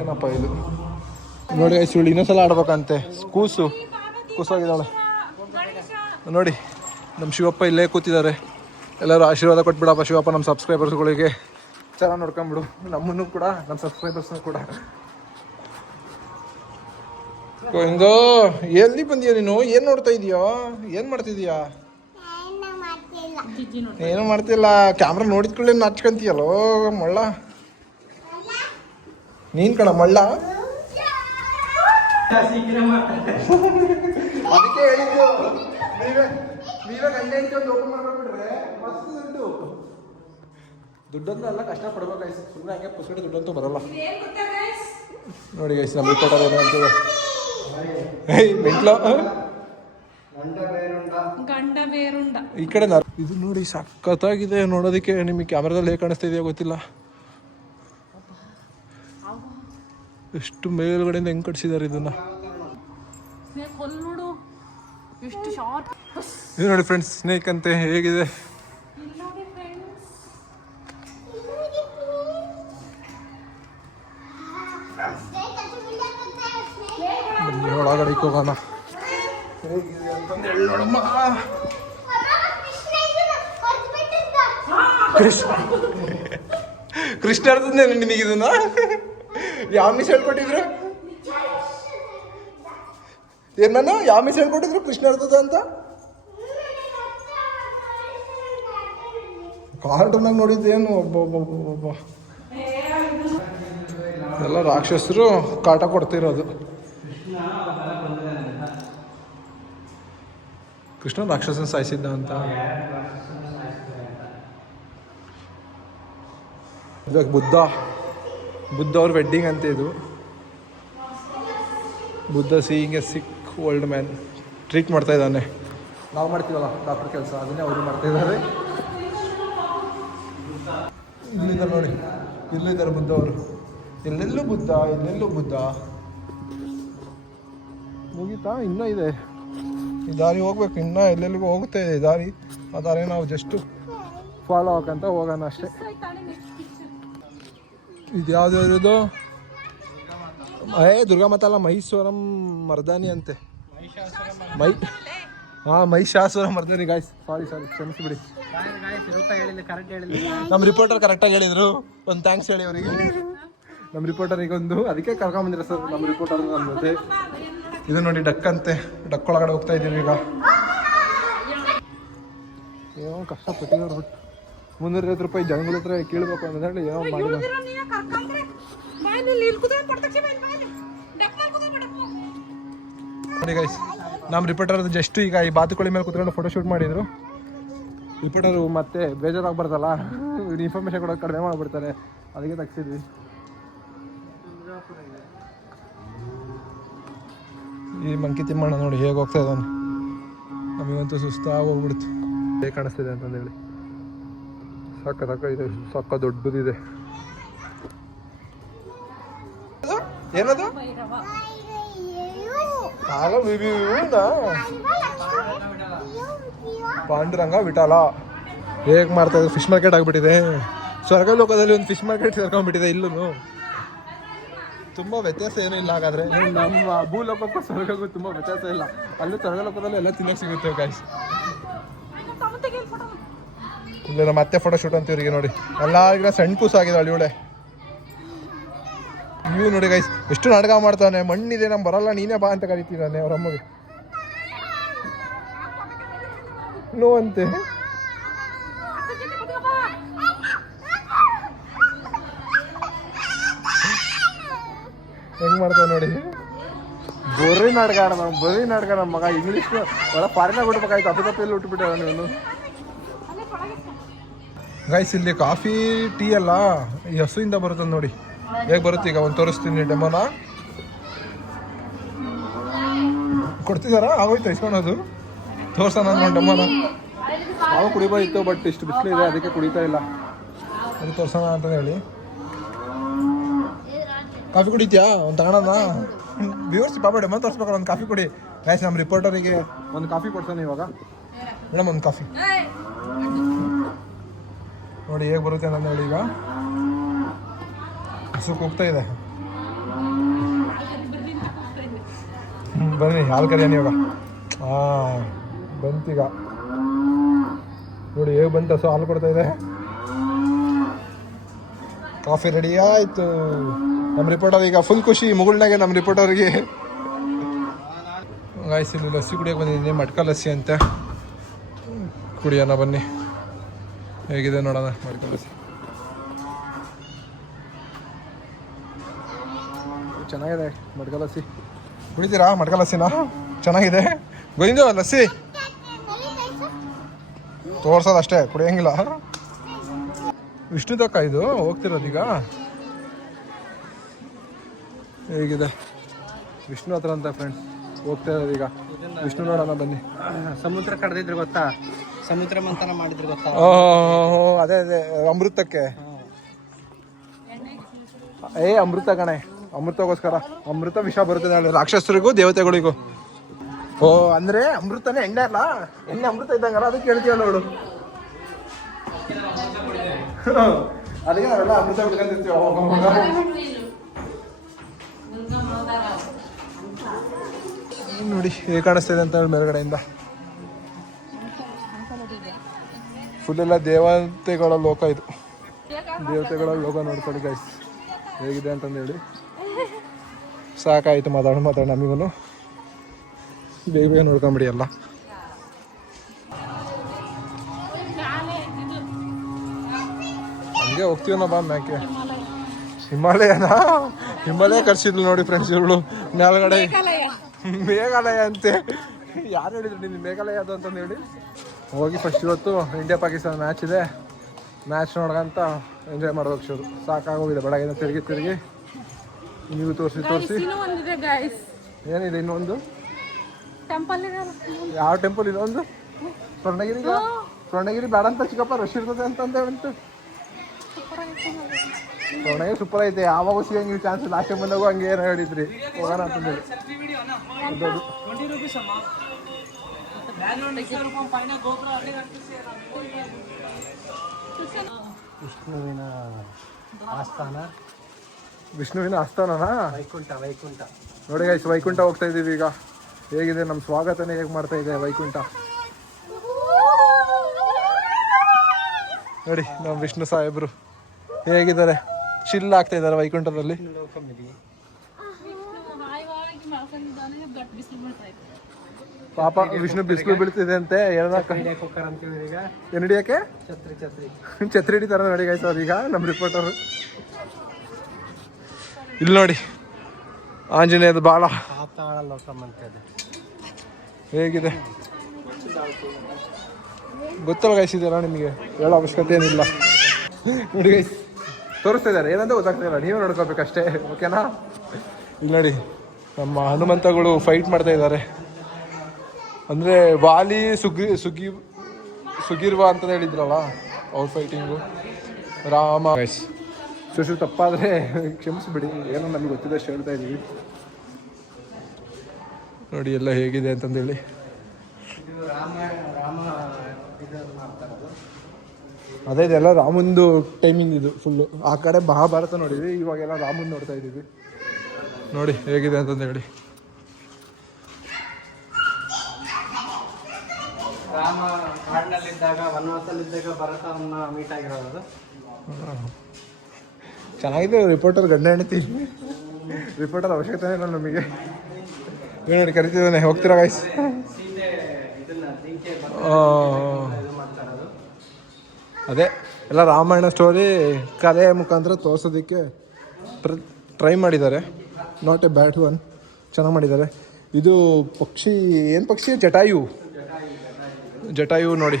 ಏನಪ್ಪ ಇದು ನೋಡಿ ಗೈಸ್. ಇವಳು ಇನ್ನೊಂದ್ಸಲ ಆಡ್ಬೇಕಂತೆ. ಕೂಸಾಗಿದ್ದಾಳೆ ನೋಡಿ. ನಮ್ಮ ಶಿವಪ್ಪ ಇಲ್ಲೇ ಕೂತಿದ್ದಾರೆ. ಎಲ್ಲರೂ ಆಶೀರ್ವಾದ ಕೊಟ್ಬಿಡಪ್ಪ ಶಿವಪ್ಪ ನಮ್ಮ ಸಬ್ಸ್ಕ್ರೈಬರ್ಸ್ಗಳಿಗೆ. ಚೆನ್ನಾಗಿ ನೋಡ್ಕೊಂಬಿಡು ನಮ್ಮನ್ನು ಕೂಡ ನಮ್ಮ ಸಬ್ಸ್ಕ್ರೈಬರ್ಸ್ನ ಕೂಡ. ಹಿಂಗೋ ಎಲ್ಲಿ ಬಂದೀಯ ನೀನು? ಏನು ನೋಡ್ತಾ ಇದೀಯೋ? ಏನು ಮಾಡ್ತಿದೀಯಾ? ಏನು ಮಾಡ್ತಿಲ್ಲ. ಕ್ಯಾಮ್ರಾ ನೋಡಿದ್ಕೊಳ್ಳಿ ನಾಚ್ಕೊಂತೀಯಲ್ಲೋ ಮಳ್ಳ. ನೀನು ಕಣ ಮಳ್ಳ. ಅದಕ್ಕೆ ಹೇಳಿದ್ದು ನೀವೇ ಗಂಟೆ ಇಟ್ಕೊಂಡು ಓಪನ್ ಮಾಡ್ಕೊಂಡ್ಬಿಟ್ರೆ ಮಸ್ತ್ ದುಡ್ಡಂತೂ ಎಲ್ಲ ಕಷ್ಟಪಡ್ಬೇಕಾಯ್ತು. ಸುಮ್ಮನೆ ಹಂಗೆ ಪುಸ್ಕಡೆ ದುಡ್ಡಂತೂ ಬರಲ್ಲ ನೋಡಿ ಗೈಸ್. ನಮ್ಮ ರಿಪೋರ್ಟರ್ ಏನು ಅಂತದೆ ಮೆಂಟ್ಲು ಈ ಕಡೆ ಇದು ನೋಡಿ ಸಖತ್ತಾಗಿದೆ ನೋಡೋದಕ್ಕೆ. ನಿಮಗೆ ಕ್ಯಾಮ್ರಾದಲ್ಲಿ ಹೇಗೆ ಕಾಣಿಸ್ತಾ ಇದೆಯೋ ಗೊತ್ತಿಲ್ಲ. ಎಷ್ಟು ಮೇಲ್ಗಡೆಯಿಂದ ಹೆಂಗೆ ಕಟ್ಸಿದ್ದಾರೆ ಇದನ್ನ. ಇದು ನೋಡಿ ಫ್ರೆಂಡ್ಸ್ ಸ್ನೇಕ್ ಅಂತೆ ಹೇಗಿದೆ. ಒಳಗಡೆ ಹೋಗೋಣ ಹೇಗಿದೆ ಅಂತಂದು ಹೇಳಿ ನೋಡಮ್ಮ. ಕೃಷ್ಣ ಅರ್ಥನೇ ನಿನಗಿದನ್ನ ಯಾವ ಮಿಸ್ ಹೇಳ್ಕೊಟ್ಟಿದ್ರು? ಏನ್ ನಾನು ಯಾವ ಮಿಸ್ ಹೇಳ್ಕೊಟ್ಟಿದ್ರು ಕೃಷ್ಣ ಅರ್ಥದ ಅಂತ? ಕಾರ್ಟೂನಾಗ ನೋಡಿದ್ದೇನು? ಒಬ್ಬ ಎಲ್ಲ ರಾಕ್ಷಸರು ಕಾಟ ಕೊಡ್ತಿರೋದು. ಕೃಷ್ಣ ರಾಕ್ಷಸನ ಸಾಯಿಸಿದ್ದ ಅಂತ. ಇವಾಗ ಬುದ್ಧ ಅವ್ರ ವೆಡ್ಡಿಂಗ್ ಅಂತ ಇದು. Buddha seeing a sick old man treat ಮಾಡ್ತಾ ಇದ್ದಾನೆ. ನಾವು ಮಾಡ್ತೀವಲ್ಲ ಡಾಕ್ಟರ್ ಕೆಲಸ, ಅದನ್ನೇ ಅವರು ಮಾಡ್ತಾ ಇದ್ದಾರೆ. ಇಲ್ಲಿದ್ದಾರೆ ನೋಡಿ, ಇಲ್ಲಿದ್ದಾರೆ ಬುದ್ಧ ಅವರು. ಎಲ್ಲೆಲ್ಲೂ ಬುದ್ಧ. ಮುಗೀತಾ? ಇನ್ನೂ ಇದೆ ಈ ದಾರಿ ಹೋಗ್ಬೇಕು. ಇನ್ನೂ ಎಲ್ಲೆಲ್ಲಿಗೂ ಹೋಗುತ್ತೆ ಈ ದಾರಿ. ಆ ದಾರಿ ನಾವು ಜಸ್ಟು ಫಾಲೋ ಹಾಕಂತ ಹೋಗೋಣ ಅಷ್ಟೇ. ಇದು ಯಾವ್ದು? ದುರ್ಗಾಮಾತ ಅಲ್ಲ, ಮಹೇಶ್ವರಂ ಮರ್ದಾನಿ ಅಂತೆ. ಮಹಿಷಾಸುರ ಮರ್ದಾನಿ ಗಾಯ್ಸ್. ಸಾರಿ ಕ್ಷಮಿಸಿಬಿಡಿ. ನಮ್ಮ ರಿಪೋರ್ಟರ್ ಕರೆಕ್ಟಾಗಿ ಹೇಳಿದ್ರು. ಒಂದು ಥ್ಯಾಂಕ್ಸ್ ಹೇಳಿ ಅವರಿಗೆ. ನಮ್ಮ ರಿಪೋರ್ಟರಿಗೆ ಒಂದು ಅದಕ್ಕೆ ಕರ್ಕೊಂಬಂದಿರ ಸರ್ ನಮ್ಮ ರಿಪೋರ್ಟರ್ ನನ್ನ ಜೊತೆ. ಇದು ನೋಡಿ ಡಕ್ ಅಂತೆ, ಡಕ್ ಒಳಗಡೆ ಹೋಗ್ತಾ ಇದ್ದೀವಿ ಈಗ. ಏನೋ ಕಷ್ಟಪಟ್ಟಿದ್ರು ಬಿಟ್ಟು 350 ರೂಪಾಯಿ ಜನಗಳ ಹತ್ರ ಕೇಳಬೇಕು ಅಂತ ಹೇಳಿ ಏನೋ ಮಾಡಿದ. ನೋಡಿ ಗೈಸ್, ನಮ್ಮ ರಿಪೋರ್ಟರ್ ಜಸ್ಟ್ ಈಗ ಈ ಬಾತುಕೋಳಿ ಮೇಲೆ ಕುತ್ಕೊಂಡು ಫೋಟೋ ಶೂಟ್ ಮಾಡಿದ್ರು. ರಿಪೋರ್ಟರು ಮತ್ತೆ ಬೇಜಾರಾಗ್ಬಾರ್ದಲ್ಲ, ಇನ್ಫಾರ್ಮೇಶನ್ ಕೊಡೋಕೆ ಕಡಿಮೆ ಮಾಡಿಬಿಡ್ತಾರೆ, ಅದಕ್ಕೆ ತೆಗ್ಸಿದ್ವಿ. ಈ ಮಂಕಿ ತಿಮ್ಮಣ್ಣ ನೋಡಿ ಹೇಗೆ ಹೋಗ್ತಾ ಇದ್ದಾನೆ. ನಮಗಂತೂ ಸುಸ್ತಾಗಿ ಹೋಗ್ಬಿಡ್ತು. ಹೇಗೆ ಕಾಣಿಸ್ತಿದೆ ಅಂತಂದೇಳಿ ಸಕ್ಕ ಇದೆ, ಸಕ್ಕ ದೊಡ್ಡದಿದೆ. ಏನದು ಪಾಂಡುರಂಗ ವಿಠಾಲ ಹೇಗೆ ಮಾಡ್ತಾ ಇದ್ರು. ಫಿಶ್ ಮಾರ್ಕೆಟ್ ಆಗಿಬಿಟ್ಟಿದೆ. ಸ್ವರ್ಗ ಲೋಕದಲ್ಲಿ ಒಂದು ಫಿಶ್ ಮಾರ್ಕೆಟ್ ಸೇರ್ಕೊಂಡ್ಬಿಟ್ಟಿದೆ. ಇಲ್ಲೂ ತುಂಬ ವ್ಯತ್ಯಾಸ ಏನೂ ಇಲ್ಲ. ಹಾಗಾದರೆ ನಮ್ಮ ಭೂಲೋಕಕ್ಕೂ ಸ್ವರ್ಗಕ್ಕೂ ತುಂಬ ವ್ಯತ್ಯಾಸ ಇಲ್ಲ. ಅಲ್ಲೂ ಸ್ವರ್ಗ ಲೋಕದಲ್ಲಿ ಎಲ್ಲ ತಿನ್ನೋಕೆ ಸಿಗುತ್ತೆ ಗಾಯ್ಸ್. ಇಲ್ಲ ನಮ್ಮ ಅತ್ತೆ ಫೋಟೋ ಶೂಟ್ ಅಂತೀವ್ರಿಗೆ ನೋಡಿ, ಎಲ್ಲರಿಗಿನ ಸಣ್ಣ ಕೂಸಾಗಿದೆ ಹಳ್ಳಿಯೋಳೆ. ನೀವು ನೋಡಿ ಗೈಸ್ ಎಷ್ಟು ನಾಟಕ ಮಾಡ್ತಾನೆ. ಮಣ್ಣಿದೆ ನಮ್ಗೆ ಬರಲ್ಲ, ನೀನೇ ಬಾ ಅಂತ ಕರಿತೀರಾನೆ ಅವ್ರ ಅಮ್ಮಗೆ. ನೋ ಅಂತೆ. ಹೆಂಗ್ ಮಾಡ್ತಾವ ನೋಡಿ, ಬರೀ ನಾಟಕ ಆಡೋಣ, ಬರೀ ನಾಟಕ. ನಮ್ಮ ಮಗ ಇಂಗ್ಲೀಷ್ ಒಳ ಫಾರಿನಾಗ ಹುಟ್ಟಬೇಕಾಯ್ತು, ಅಪಕಪ್ಪಲ್ಲಿ ಹುಟ್ಟುಬಿಟ್ಟ ನೀನು. ಗೈಸ್ ಇಲ್ಲಿ ಕಾಫಿ ಟೀ ಅಲ್ಲ, ಈ ಹಸುವಿಂದ ಬರುತ್ತೆ ನೋಡಿ. ಹೇಗೆ ಬರುತ್ತೆ ಈಗ ಒಂದು ತೋರಿಸ್ತೀನಿ ಡೆಮೋನ. ಕೊಡ್ತಿದಾರಾ? ಆಗೋಯ್ತು ಇಸ್ಕೊಳೋದು. ತೋರ್ಸೋಣ ಒಂದು ಡೆಮೋನ. ನಾವು ಕುಡಿಬೋದಿತ್ತು, ಬಟ್ ಇಷ್ಟು ಬಿಸಿಲಿದೆ ಅದಕ್ಕೆ ಕುಡಿತಾ ಇಲ್ಲ. ಅದು ತೋರ್ಸೋಣ ಅಂತ ಹೇಳಿ. ಕಾಫಿ ಕುಡಿತೀಯಾ? ಒಂದು ತಗೊಳೋಣ. ವ್ಯೂವರ್ಸ್ ಪಾಪ ಡೆಮೋ ತೋರಿಸ್ಬೇಕಲ್ಲ, ಒಂದು ಕಾಫಿ ಕುಡಿ. ಗೈಸ್ ನಮ್ಮ ರಿಪೋರ್ಟರಿಗೆ ಒಂದು ಕಾಫಿ ಕೊಡ್ತಾನೆ ಇವಾಗ. ಮೇಡಮ್ ಒಂದು ಕಾಫಿ ನೋಡಿ ಹೇಗೆ ಬರುತ್ತೆ ನನ್ನ ಹೇಳಿ. ಈಗ ಹಸು ಕೂಗ್ತಾ ಇದೆ. ಬನ್ನಿ ಹಾಲು ಕರಿಯಾನಿ ಇವಾಗ. ಹಾಂ ಬಂತೀಗ ನೋಡಿ ಹೇಗೆ ಬಂತು ಹಸು ಹಾಲು ಕೊಡ್ತಾ ಇದೆ. ಕಾಫಿ ರೆಡಿ ಆಯಿತು. ನಮ್ಮ ರಿಪೋರ್ಟರ್ ಈಗ ಫುಲ್ ಖುಷಿ ಮುಗುಳ್ನಾಗೆ ನಮ್ಮ ರಿಪೋರ್ಟರ್ಗೆ. ಗಾಯ್ಸ್ ಇಲ್ಲಿ ಲಸ್ಸಿ ಕುಡಿಯೋಕೆ ಬಂದಿದ್ದೀನಿ, ಮಟ್ಕ ಲಸ್ಸಿ ಅಂತ. ಕುಡಿಯೋಣ ಬನ್ನಿ, ಹೇಗಿದೆ ನೋಡೋಣ ಮಟ್ಕ ಲಸ್ಸಿ. ಚೆನ್ನಾಗಿದೆ ಮಟ್ಕ ಲಸ್ಸಿ. ಕುಡಿತೀರಾ ಮಟ್ಕ ಲಸ್ಸಿನ? ಚೆನ್ನಾಗಿದೆ. ಗೋವಿಂದು ಲಸ್ಸಿ ತೋರ್ಸೋದು ಅಷ್ಟೇ, ಕುಡಿಯೋಂಗಿಲ್ಲ. ವಿಷ್ಣು ತಕ್ಕ ಇದು ಹೋಗ್ತಿರೋದೀಗ. ಹೇಗಿದೆ ವಿಷ್ಣು ಹತ್ರ ಅಂತ ಫ್ರೆಂಡ್ಸ್ ಹೋಗ್ತಾ ಇರೋದು ಈಗ. ವಿಷ್ಣು ನೋಡೋಣ ಬನ್ನಿ. ಸಮುದ್ರ ಕಡ್ದಿದ್ರು ಗೊತ್ತಾ, ಸಮುದ್ರ ಮಂಥನ ಮಾಡಿದ್ರು ಗೊತ್ತಾ. ಅದೇ ಅದೇ ಅಮೃತಕ್ಕೆ. ಅಮೃತ ಕಣೆ, ಅಮೃತಗೋಸ್ಕರ. ಅಮೃತ ವಿಷ ಬರುತ್ತೆ ಅಲ್ಲಿ ರಾಕ್ಷಸರಿಗೂ ದೇವತೆಗಳಿಗೂ. ಓ ಅಂದ್ರೆ ಅಮೃತನೇ ಎಣ್ಣೆ ಅಲ್ಲ, ಎಣ್ಣೆ ಅಮೃತ ಇದ್ದಂಗಲ್ಲ, ಅದಕ್ಕೆ ಹೇಳ್ತೀವಲ್ಲ ಅವಳು. ಅದಕ್ಕೆ ನಾವೆಲ್ಲ ಅಮೃತ ಬಿಡ್ಕೊಂಡಿರ್ತೀವಿ ಅವಾಗ. ನೋಡಿ ಹೇಗೆ ಕಾಣಿಸ್ತಿದೆ ಅಂತ ಹೇಳಿ ಮೇಲ್ಗಡೆಯಿಂದ. ಫುಲ್ ಎಲ್ಲ ದೇವತೆಗಳ ಲೋಕ ಇದು. ದೇವತೆಗಳ ಲೋಕ ನೋಡ್ಕೊಳ್ಳಿ ಗೈಸ್ ಹೇಗಿದೆ ಅಂತಂದೇಳಿ. ಸಾಕಾಯಿತು ಮಾತಾಡ ನಮಗೂ. ಬೇಗ ಬೇಗ ನೋಡ್ಕೊಂಬಿಡಿ ಎಲ್ಲ. ಹಂಗೆ ಹೋಗ್ತೀವನ ಬಾ ಮ್ಯಾಕೆ. ಹಿಮಾಲಯ ಕರ್ಸಿದ್ಲು ನೋಡಿ ಫ್ರೆಂಡ್ಸ್ ಇವಳು ಮೇಲ್ಗಡೆ. ಮೇಘಾಲಯ ಅಂತೆ. ಯಾರು ಹೇಳಿದ್ರು ನಿನ್ನ ಮೇಘಾಲಯ ಅದು ಅಂತಂದು ಹೇಳಿ. ಹೋಗಿ ಫಸ್ಟ್ ಇವತ್ತು ಇಂಡಿಯಾ ಪಾಕಿಸ್ತಾನ ಮ್ಯಾಚ್ ಇದೆ, ಮ್ಯಾಚ್ ನೋಡ್ಕೊಂತ ಎಂಜಾಯ್ ಮಾಡ್ಬೇಕು ಶುರು. ಸಾಕಾಗೋಗಿದೆ ಬೆಳಗ್ಗೆ ತಿರುಗಿ ನೀವು ತೋರಿಸಿ. ಏನಿದೆ ಇನ್ನೊಂದು ಟೆಂಪಲ್? ಯಾವ ಟೆಂಪಲ್ ಇನ್ನೊಂದು? ಸ್ವರ್ಣಗಿರಿ ಬೇಡ ಅಂತ ಚಿಕ್ಕಪ್ಪ, ರಶ್ ಇರ್ತದೆ ಅಂತಂದು ಹೇಳಂತ. ಸ್ವರ್ಣಗಿರಿ ಸೂಪರ್ ಐತೆ, ಯಾವಾಗ ಸಿಗಂಗಿಲ್ಲ ಚಾನ್ಸ್. ಲಾಸ್ಟ್ ಟೈಮ್ ಬಂದಾಗೂ ಹಂಗೆ ಏನೋ ಹೇಳಿದ್ರಿ ಹೋಗೋಣ ಅಂತಂದೇಳಿ. ವಿಷ್ಣುವಿನ ಆಸ್ಥಾನನಾ? ವೈಕುಂಠ ನೋಡಿ ಗೈಸ್, ವೈಕುಂಠ ಹೋಗ್ತಾ ಇದೀವಿ ಈಗ. ಹೇಗಿದೆ ನಮ್ಮ ಸ್ವಾಗತನೇ ಹೇಗೆ ಮಾಡ್ತಾ ಇದೆ ವೈಕುಂಠ ನೋಡಿ. ನಮ್ಮ ವಿಷ್ಣು ಸಾಹೇಬ್ರು ಹೇಗಿದ್ದಾರೆ? ಚಿಲ್ ಆಗ್ತಾ ಇದ್ದಾರೆ ವೈಕುಂಠದಲ್ಲಿ. ಹಾಯವಾಗಿ ಮಾಡ್ಕೊಂಡಿದ್ದಾನೆ, ಬಟ್ ಬಿಸಿಲು ಬಿಡ್ತಾ ಇತ್ತು. ಪಾಪ ವಿಷ್ಣು ಬಿಸಿಲು ಬೀಳ್ತಿದೆ ಅಂತೆ. ಕುಕ್ಕರ್ ಅಂತೀವಿ ಈಗ. ಏನು ಹಿಡಿಯೋಕ್ಕೆ? ಛತ್ರಿ ಛತ್ರಿ ಹಿಡಿತಾರ ನೋಡಿ ಗೈಸ್ ಅವ್ರೀಗ ನಮ್ಮ ರಿಪೋರ್ಟರು. ಇಲ್ಲಿ ನೋಡಿ ಆಂಜನೇಯದ ಬಾಳ ಹೇಗಿದೆ ಗೊತ್ತಲ್ಲ ಗೈಸ್, ಇದೆಲ್ಲ ನಿಮಗೆ ಹೇಳೋ ಅವಶ್ಯಕತೆ ಏನಿಲ್ಲ. ನೋಡಿ ಗೈಸ್ ತೋರಿಸ್ತಾ ಇದ್ದಾರೆ, ಏನಂತ ಗೊತ್ತಾಗ್ತಾ ಇಲ್ಲ, ನೀವೇ ನೋಡ್ಕೋಬೇಕಷ್ಟೇ. ಓಕೆನಾ? ಇಲ್ಲಿ ನೋಡಿ ನಮ್ಮ ಹನುಮಂತಗಳು ಫೈಟ್ ಮಾಡ್ತಾ ಇದ್ದಾರೆ. ಅಂದರೆ ವಾಲಿ ಸುಗಿರ್ವ ಅಂತ ಹೇಳಿದ್ರಲ್ಲ ಅವ್ರ ಫೈಟಿಂಗು. ರಾಮ ಗೈಸ್ ಸುಶು ತಪ್ಪಾದರೆ ಕ್ಷಮಿಸ್ಬಿಡಿ, ಏನೋ ನಮ್ಗೆ ಗೊತ್ತಿದ್ದಷ್ಟು ಹೇಳ್ತಾ ಇದ್ದೀವಿ. ನೋಡಿ ಎಲ್ಲ ಹೇಗಿದೆ ಅಂತಂದೇಳಿ. ಅದೇ ಇದೆಲ್ಲ ರಾಮಂದು ಟೈಮಿಂಗ್ ಇದು ಫುಲ್ಲು. ಆ ಕಡೆ ಮಹಾಭಾರತ ನೋಡಿದ್ವಿ, ಇವಾಗೆಲ್ಲ ರಾಮಂದು ನೋಡ್ತಾ ಇದ್ದೀವಿ. ನೋಡಿ ಹೇಗಿದೆ ಅಂತಂದೇಳಿ. ರಾಮ ಕಾಡಿನಲ್ಲಿದ್ದಾಗ, ವನವಾಸದಲ್ಲಿದ್ದಾಗ ಭರತವನ್ನ ಮೀಟ್ ಆಗಿರೋದು. ಚೆನ್ನಾಗಿದೆ. ರಿಪೋರ್ಟರ್ ಗಂಡ ಹೆಂಡತಿ. ರಿಪೋರ್ಟರ್ ಅವಶ್ಯಕತೆ ಇಲ್ಲ ನಮಗೆ. ಏನು ನೋಡಿ ಕರಿತಿದ್ದಾನೆ, ಹೋಗ್ತೀರಾ ಗೈಸ್? ಅದೇ ಎಲ್ಲ ರಾಮಾಯಣ ಸ್ಟೋರಿ ಕಲೆ ಮುಖಾಂತರ ತೋರಿಸೋದಕ್ಕೆ ಟ್ರೈ ಮಾಡಿದ್ದಾರೆ. ನಾಟ್ ಎ ಬ್ಯಾಡ್ ಒನ್, ಚೆನ್ನಾಗಿ ಮಾಡಿದ್ದಾರೆ. ಇದು ಪಕ್ಷಿ ಏನು ಪಕ್ಷಿ? ಜಟಾಯು ನೋಡಿ,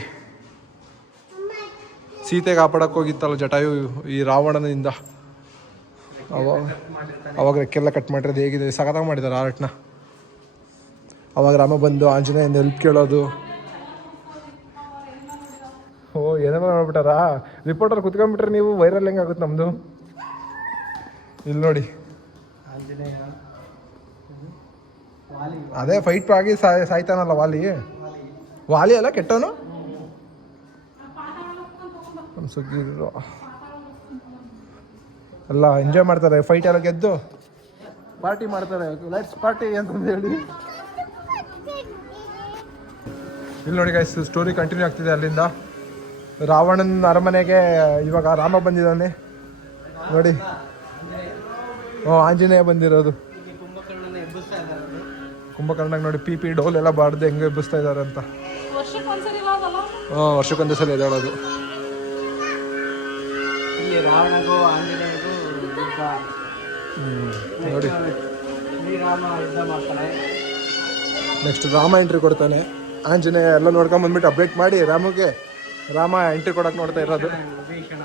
ಸೀತೆ ಕಾಪಾಡಕ್ಕೆ ಹೋಗಿತ್ತಲ್ಲ ಜಟಾಯು ಈ ರಾವಣನಿಂದ. ಅವಾಗ ರೆಕ್ಕೆಲ್ಲ ಕಟ್ ಮಾಡಿರೋದು ಹೇಗಿದೆ, ಸಖತ್ತಾಗಿ ಮಾಡಿದ್ದಾರೆ ಆರ್ಟ್ನ. ಅವಾಗ ರಾಮ ಬಂದು ಆಂಜನೇಯನ ಹೆಲ್ಪ್ ಕೇಳೋದು. ಓ ಏನೇನೋ ನೋಡ್ಬಿಟ್ಟಾರಾ? ರಿಪೋರ್ಟರ್ ಕುತ್ಕೊಂಡ್ಬಿಟ್ರೆ ನೀವು ವೈರಲ್ ಹೆಂಗಾಗುತ್ತೆ ನಮ್ಮದು. ಇಲ್ಲಿ ನೋಡಿ ಅದೇ ಫೈಟ್ ಆಗಿ ಸಾಯ್ತಾನಲ್ಲ ವಾಲಿ ಅಲ್ಲ ಕೆಟ್ಟವನು. ಸುಗ್ಗಿರು ಎಲ್ಲ ಎಂಜಾಯ್ ಮಾಡ್ತಾರೆ, ಫೈಟ್ ಎಲ್ಲ ಗೆದ್ದು ಪಾರ್ಟಿ ಮಾಡ್ತಾರೆ. ಲೆಟ್ಸ್ ಪಾರ್ಟಿ ಅಂತಂದು ಹೇಳಿ. ಇಲ್ಲಿ ನೋಡಿ ಗೈಸ್ ಸ್ಟೋರಿ ಕಂಟಿನ್ಯೂ ಆಗ್ತಿದೆ ಅಲ್ಲಿಂದ. ರಾವಣನ ಅರಮನೆಗೆ ಇವಾಗ ರಾಮ ಬಂದಿದ್ದಾನೆ ನೋಡಿ. ಆಂಜನೇಯ ಬಂದಿರೋದು. ಕುಂಭಕರ್ಣಾಗ ನೋಡಿ ಪಿ ಡೋಲ್ ಎಲ್ಲ ಬಾರ್ದು ಹೆಂಗೆ ಎಬ್ಬಿಸ್ತಾ ಇದ್ದಾರೆ ಅಂತ. ವರ್ಷಕ್ಕೊಂದೇ ಸಲ ಎದ್ದೇಳೋದು. ರಾವಣಗೂ ಆಂಜನೇಯಗೂ ನೋಡಿ ರಾಮ ಯುದ್ಧ ಮಾಡ್ತಾನೆ. ನೆಕ್ಸ್ಟ್ ರಾಮ ಎಂಟ್ರಿ ಕೊಡ್ತಾನೆ. ಆಂಜನೇಯ ಎಲ್ಲ ನೋಡ್ಕೊಂಡ್ ಬಂದ್ಬಿಟ್ಟು ಅಪ್ಡೇಟ್ ಮಾಡಿ ರಾಮ ಎಂಟ್ರಿ ಕೊಡಕ್ಕೆ ನೋಡ್ತಾ ಇರೋದು. ಭೀಷಣ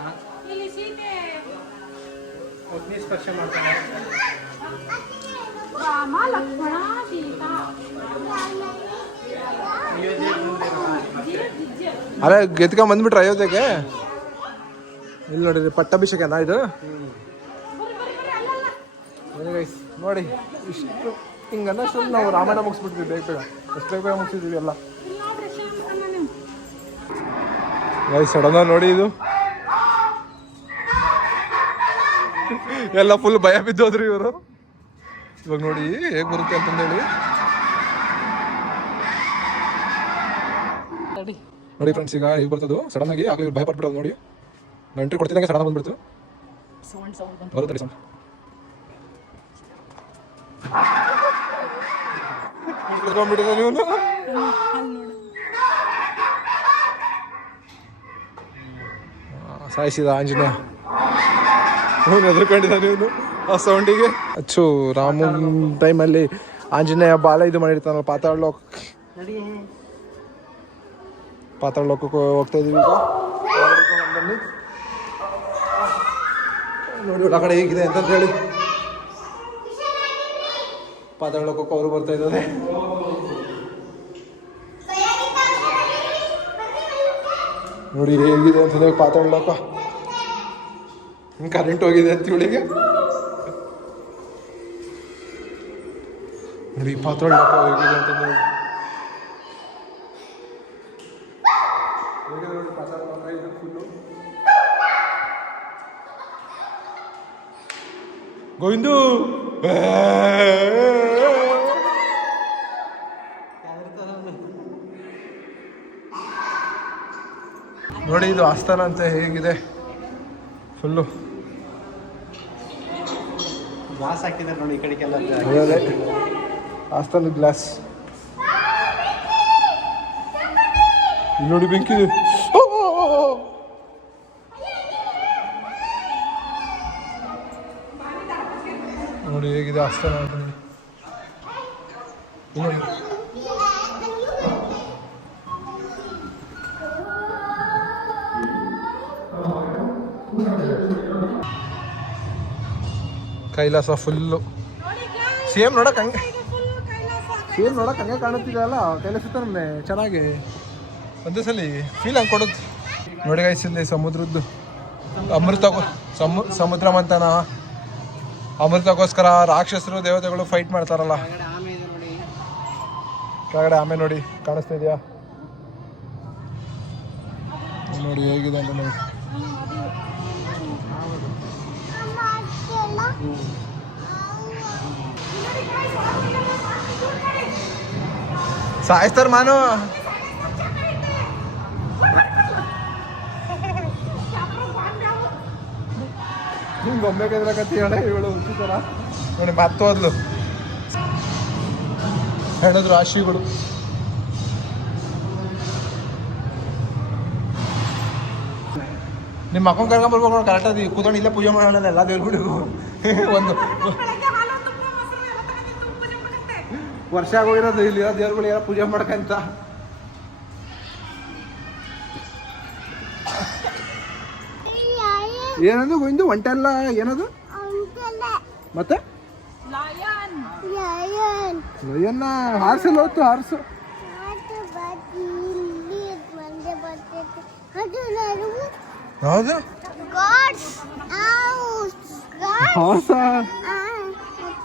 ಇಲ್ಲಿ ಸೀತೆ ಅಗ್ನಿ ಸ್ಪರ್ಶ ಮಾಡ್ತಾನೆ. ರಾಮ ಲಕ್ಷ್ಮಣ ಸೀತಾ. ಅರೆ ಗೆದ್ಕೊಂಡ್ ಬಂದ್ಬಿಟ್ರೆ ಅಯೋಧ್ಯೆಗೆ. ಇಲ್ಲಿ ನೋಡಿರಿ ಪಟ್ಟಾಭಿಷೇಕನಾ ಇದು. ನೋಡಿ ಇಷ್ಟು ಹಿಂಗೆ ಅನ್ನೋಷ್ಟು ನಾವು ರಾಮಾಯಣ ಮುಗಿಸ್ಬಿಟ್ವಿ ಬೇಗ ಎಷ್ಟು ಬೇಗ ಮುಗಿಸಿದ್ವಿ ಎಲ್ಲ. ಸಡನ್ ನೋಡಿ ಇದು ಎಲ್ಲ ಫುಲ್ ಭಯ ಬಿದ್ದೋದ್ರಿ ಇವರು. ಇವಾಗ ನೋಡಿ ಹೇಗೆ ಬರುತ್ತೆ ಅಂತಂದೇಳಿ. ನೋಡಿ ಫ್ರೆಂಡ್ಸ್ ಈಗ ಹೇಗೆ ಬರ್ತದ್ದು ಸಡನ್ ಆಗಿ ಆಗಲಿ ಭಯ ಪಟ್ಬಿಡೋದು ನೋಡಿ. ನಾನು ಎಂಟ್ರಿ ಕೊಡ್ತಿದ್ದಂಗೆ ಸಡನ್ ಬಂದ್ಬಿಡ್ತು. ಬರುತ್ತೆ ಸೌಂಡ್. ನೀವು ಸಾಯಿಸಿದ ಆಂಜನೇಯ. ಅವನು ಎದುರ್ಕೊಂಡಿದ್ದಾನೆ ಇವನು ಆ ಸೌಂಡಿಗೆ. ಅಚ್ಚು ರಾಮನ್ ಟೈಮಲ್ಲಿ ಆಂಜನೇಯ ಬಾಲ ಇದು ಮಾಡಿರ್ತಾನಲ್ಲ ಪಾತಾಳ ಲೋಕಕ್ಕೆ ಹೋಗ್ತಾ ಇದೀವಿ ಈಗ. ನೋಡಿ ಆ ಕಡೆ ಹೇಗಿದೆ ಅಂತ ಹೇಳಿ. ಪಾತಾಳ ಲೋಕಕ್ಕೆ ಅವರು ಬರ್ತಾ ಇದ್ದಾರೆ. ನೋಡಿ ಹೇಗಿದೆ ಅಂತಂದ್ರೆ ಪಾತಾಳ ಲೋಕ. ಕರೆಂಟ್ ಹೋಗಿದೆ ಅಂತ ಇವಳಿಗೆ. ನೋಡಿ ಪಾತಾಳ ಲೋಕ ಹೇಗಿದೆ ಅಂತಂದ್ರೆ ನೋಡಿ ಪಾತಾಳ ಲೋಕ ಇದು ಫುಲ್ಲು. ಗೋವಿಂದು ನೋಡಿ ಇದು ಆಸ್ಥಾನ ಅಂತ ಹೇಗಿದೆ. ಫುಲ್ಲು ಗ್ಲಾಸ್ ಹಾಕಿದ್ದಾರೆ ನೋಡಿ ಈ ಕಡೆಗೆಲ್ಲ. ಅದೇ ಹಾಸ್ಟೆಲ್ ಗ್ಲಾಸ್ ನೋಡಿ ಬೆಂಕಿದೆ. ನೋಡಿ ಹೇಗಿದೆ ಹಾಸ್ಟೆಲ್ ಅಂತ ನೋಡಿ. ನೋಡಿ ಕೈಲಾಸ ಫುಲ್ಲು ಸೇಮ್ ನೋಡಕ್ ಹಂಗೆ ಕಾಣುತ್ತಿದೆ ಅಲ್ಲ. ಕೈಲಾಸ ತಾನೆ ಚೆನ್ನಾಗಿ ಒಂದೇ ಸಲ ಫೀಲ್ ಹಂಗೆ ಕೊಡುತ್ತೆ ನೋಡಿ ಗೈಸ್. ಇಲ್ಲಿ ಸಮುದ್ರದ್ದು ಸಮುದ್ರ ಮಂಥನ ಅಮೃತಕ್ಕೋಸ್ಕರ ರಾಕ್ಷಸರು ದೇವತೆಗಳು ಫೈಟ್ ಮಾಡ್ತಾರಲ್ಲ. ಕೆಳಗಡೆ ಆಮೆ ನೋಡಿ ಕಾಣಿಸ್ತಾ ಇದೆಯಾ ನೋಡಿ ಹೇಗಿದೆ ಅಂತ ನೋಡಿ. ಸಾಯಿಸ್ತಾರ ಮಾನು. ಗೊಂಬೆ ಕದ್ರಕತ್ತಿ ಹೇಳಿ ಇವಳು ಹುಚ್ಚಿತಾರ ನೋಡಿ. ಮತ್ತೆ ಹೋದ್ಲು ಹೇಳಿದ್ರು ರಾಶಿಗಳು. ನಿಮ್ಮ ಮಕ್ಕಳು ಕರ್ಕೊಂಬರ್ಬೇಕು ಕರೆಕ್ಟಾಗಿ ಕೂತ್ಕೊಂಡು ಇಲ್ಲೇ ಪೂಜೆ ಮಾಡೋಣ ಎಲ್ಲ ದೇವ್ರಿಗೂ. ಒಂದು ವರ್ಷ ಆಗೋಗಿರೋದು ಇಲ್ಲಿ ದೇವ್ರುಗಳು ಏನೋ ಪೂಜೆ ಮಾಡ್ಕಂತ. ಏನದು ಗೋವಿಂದು ಒಂಟೆಲ್ಲ ಏನದು ಮತ್ತೆ ಲಯನ್ನ ಹಾರ್ಸಲ್ಲ ಹೊತ್ತು ಹಾರ್ಸು. ಹೌದು ಹಾರ್ಸ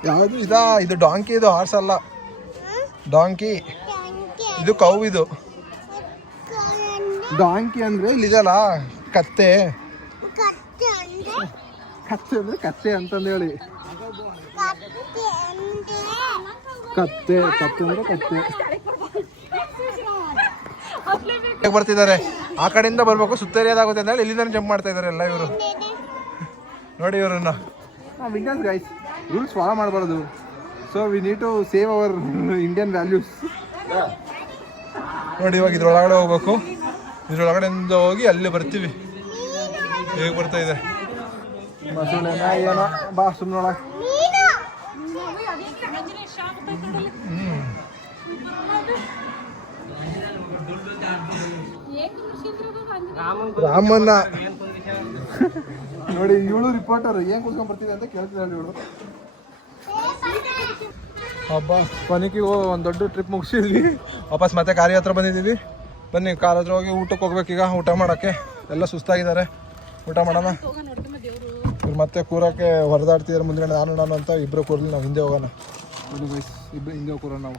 ಯಾವುದು ಇದಾ? ಇದು ಡಾಂಕಿ, ಇದು ಹಾರ್ಸ್ ಅಲ್ಲ. ಡಾಂಕಿ ಇದು ಕೌ. ಇದು ಡಾಂಕಿ ಅಂದ್ರೆ ಇಲ್ಲಿದಲ್ಲ ಕತ್ತೆ. ಕತ್ತೆ ಅಂದ್ರೆ ಕತ್ತೆ ಅಂತಂದು ಹೇಳಿ. ಕತ್ತೆ ಅಂದ್ರೆ ಕತ್ತೆ. ಬರ್ತಿದ್ದಾರೆ ಆ ಕಡೆಯಿಂದ ಬರ್ಬೇಕು, ಸುತ್ತರಿಯೋದಾಗುತ್ತೆ ಅಂತ ಹೇಳಿ ಇಲ್ಲಿಂದ ಜಂಪ್ ಮಾಡ್ತಾ ಇದಾರೆ ಎಲ್ಲ ಇವರು. ನೋಡಿ ಇವ್ರನ್ನ. ವಿಂಡೋಸ್ ಗೈಸ್, ರೂಲ್ಸ್ ಫಾಲೋ ಮಾಡಬಾರ್ದು. So we need to save our Indian values. ನೋಡಿ ಇವಾಗ ಇದ್ರೊಳಗಡೆ ಹೋಗ್ಬೇಕು. ಇದ್ರೊಳಗಡೆಯಿಂದ ಹೋಗಿ ಅಲ್ಲಿ ಬರ್ತೀವಿ. ಹೇಗೆ ಬರ್ತಾ ಇದೆ ಮಸೂಳೆನ ಏನೋ ಬಾ ಸುಮ್ಮನೊಳ. ರಾಮನ್ನ ನೋಡಿ ಇವಳು ರಿಪೋರ್ಟರ್ ಏನ್ ಕೂತ್ಕೊಂಡ್ ಬರ್ತಿದೆ ಅಂತ ಕೇಳ್ತಿದ್ದಾಳೆ ಇವಳು. ಹಬ್ಬ ಕೊನೆಗೆ ಒಂದು ದೊಡ್ಡ ಟ್ರಿಪ್ ಮುಗಿಸಿದ್ವಿ. ವಾಪಸ್ ಮತ್ತೆ ಕಾರಿ ಹತ್ರ ಬಂದಿದ್ದೀವಿ. ಬನ್ನಿ ಕಾರ್ ಹತ್ರ ಹೋಗಿ ಊಟಕ್ಕೆ ಹೋಗ್ಬೇಕೀಗ. ಊಟ ಮಾಡೋಕ್ಕೆ ಎಲ್ಲ ಸುಸ್ತಾಗಿದ್ದಾರೆ. ಊಟ ಮಾಡೋಣ. ಇವ್ರು ಮತ್ತೆ ಕೂರಕ್ಕೆ ಹೊರದಾಡ್ತಿದ್ದಾರೆ. ಮುಂದೆ ನಾನು ಅಂತ ಇಬ್ಬರು ಕೂರ್ಲಿ, ನಾವು ಹಿಂದೆ ಹೋಗೋಣ. ಇಬ್ಬರು ಹಿಂದೆ ಕೂರೋಣ ನಾವು.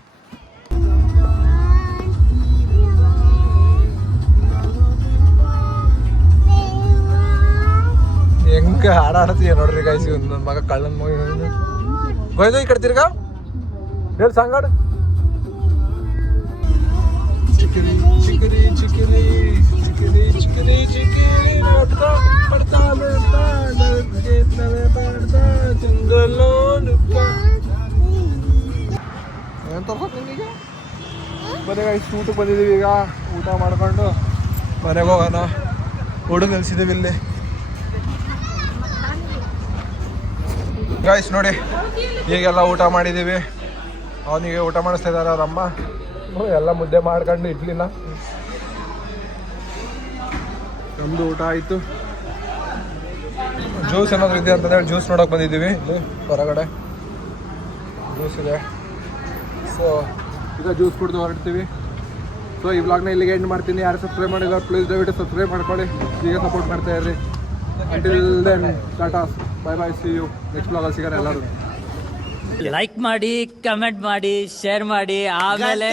ಹೆಂಗೆ ಹಾಡಾಡ್ತೀಯ ನೋಡ್ರಿ ಗಾಯ್ಸಿ. ನನ್ನ ಮಗ ಕಳ್ಳನ ಮಗ ಗೋಯ್ದು ಈ ಕಡೆ ತಿರ್ಗಾ ಹೇಳಿ ಸಂಗಾಡು. ಚಿಕ್ಕರಿ ಚಿಕ್ಕರಿ ಚಿಕ್ಕರಿ ಚಿಕ್ಕರಿ ಚಿಕ್ಕರಿ ಚಿಕ್ಕರಿ ನೋಡ್ತಾ ಪಡ್ತಾ ಬಿಡ್ತಾ ಪಡ್ತಾ ತಿಂಗಲೋ ನುಕ್ಕ. ಏನು ತರ್ಸೋದು ನಿಮಗೆ? ಬರೀ ಗಾಯ್ಸ್ ಊಟಕ್ಕೆ ಬಂದಿದ್ದೀವಿ. ಈಗ ಊಟ ಮಾಡ್ಕೊಂಡು ಮನೆಗೆ ಹೋಗೋಣ. ಹುಡುಗ ನಿಲ್ಸಿದ್ದೀವಿ ಇಲ್ಲಿ ಗಾಯ್ಸ್. ನೋಡಿ ಈಗೆಲ್ಲ ಊಟ ಮಾಡಿದ್ದೀವಿ. ಅವನಿಗೆ ಊಟ ಮಾಡಿಸ್ತಾ ಇದ್ದಾರೆ ಅವರಮ್ಮ. ಎಲ್ಲ ಮುದ್ದೆ ಮಾಡ್ಕೊಂಡು ಇಡ್ಲಿನ. ನಮ್ಮದು ಊಟ ಆಯಿತು. ಜ್ಯೂಸ್ ಏನಾದರೂ ಇದೆ ಅಂತಂದೇಳಿ ಜ್ಯೂಸ್ ನೋಡೋಕೆ ಬಂದಿದ್ದೀವಿ. ಇಲ್ಲಿ ಹೊರಗಡೆ ಜ್ಯೂಸ್ ಇದೆ. ಸೊ ಈಗ ಜ್ಯೂಸ್ ಕುಡಿದು ಹೊರಡ್ತೀವಿ. ಸೊ ಈ ವ್ಲಾಗ್ನ ಇಲ್ಲಿಗೆ ಎಂಡ್ ಮಾಡ್ತೀನಿ. ಯಾರು ಸಬ್ಸ್ಕ್ರೈಬ್ ಮಾಡಿಲ್ಲ ಪ್ಲೀಸ್ ದಯವಿಟ್ಟು ಸಬ್ಸ್ಕ್ರೈಬ್ ಮಾಡ್ಕೊಳ್ಳಿ. ಈಗ ಸಪೋರ್ಟ್ ಮಾಡ್ತಾ ಇರ್ರಿ. Until then tata bye bye, see you next ವ್ಲಾಗಲ್ಲಿ ಸಿಗೋಣ ಎಲ್ಲರೂ. ಲೈಕ್ ಮಾಡಿ, ಕಮೆಂಟ್ ಮಾಡಿ, ಶೇರ್ ಮಾಡಿ. ಆಮೇಲೆ